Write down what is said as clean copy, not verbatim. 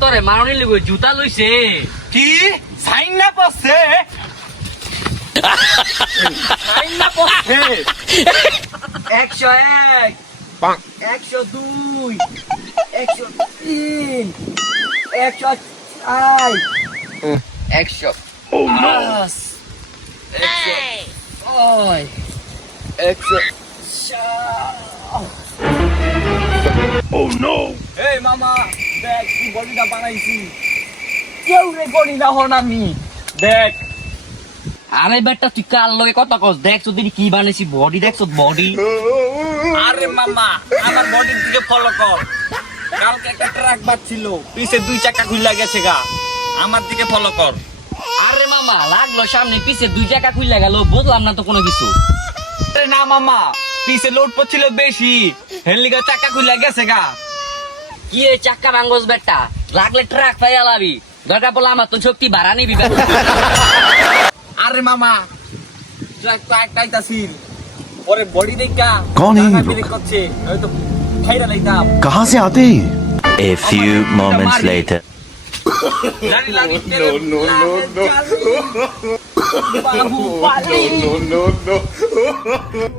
তোরে মারনি লিগো জুতা লইছে কি সাইন না পড়ছে সাইন না পড়ছে 101 102 103 104 100 Oh no! 100 Oh no! Hey mama, দেখ কি বডিটা বানাইছি কেউ রে বডি না হন আমি দেখ আরে বেটা তুই কার লগে কথা কস দেখ যদি কি বানাইছি বডি দেখছ বডি আরে মামা আমার বডির দিকে ফলো কর কালকে একটা ট্রাক বাজছিল পিছে দুই চাকা খুইলা গেছে গা আমার দিকে ফলো কর আরে মামা লাগলো সামনে পিছে দুই জায়গা খুইলা গেল বুঝলাম না তো কোনো কিছু আরে না মামা পিছে লোড পড়ছিল বেশি হেলিগা চাকা খুইলা গেছে গা কি এই চাক্কা ভাঙ্গস বেটা লাগলে ট্রাক ফাইয়া লাবি দরকার পড়লে আমার তো শক্তি বাড়া নিবি আরে মামা ট্রাক তো একটাইতাছিল পরে বডি দেখা कौन है ये लोग? করছে হয়তো খাইরা লাইতাম कहाँ से आते हैं ये? A few moments later. জানি লাগি no বাহু পালি no.